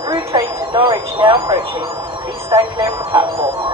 Through train to Norwich now approaching. Please stand clear of the platform.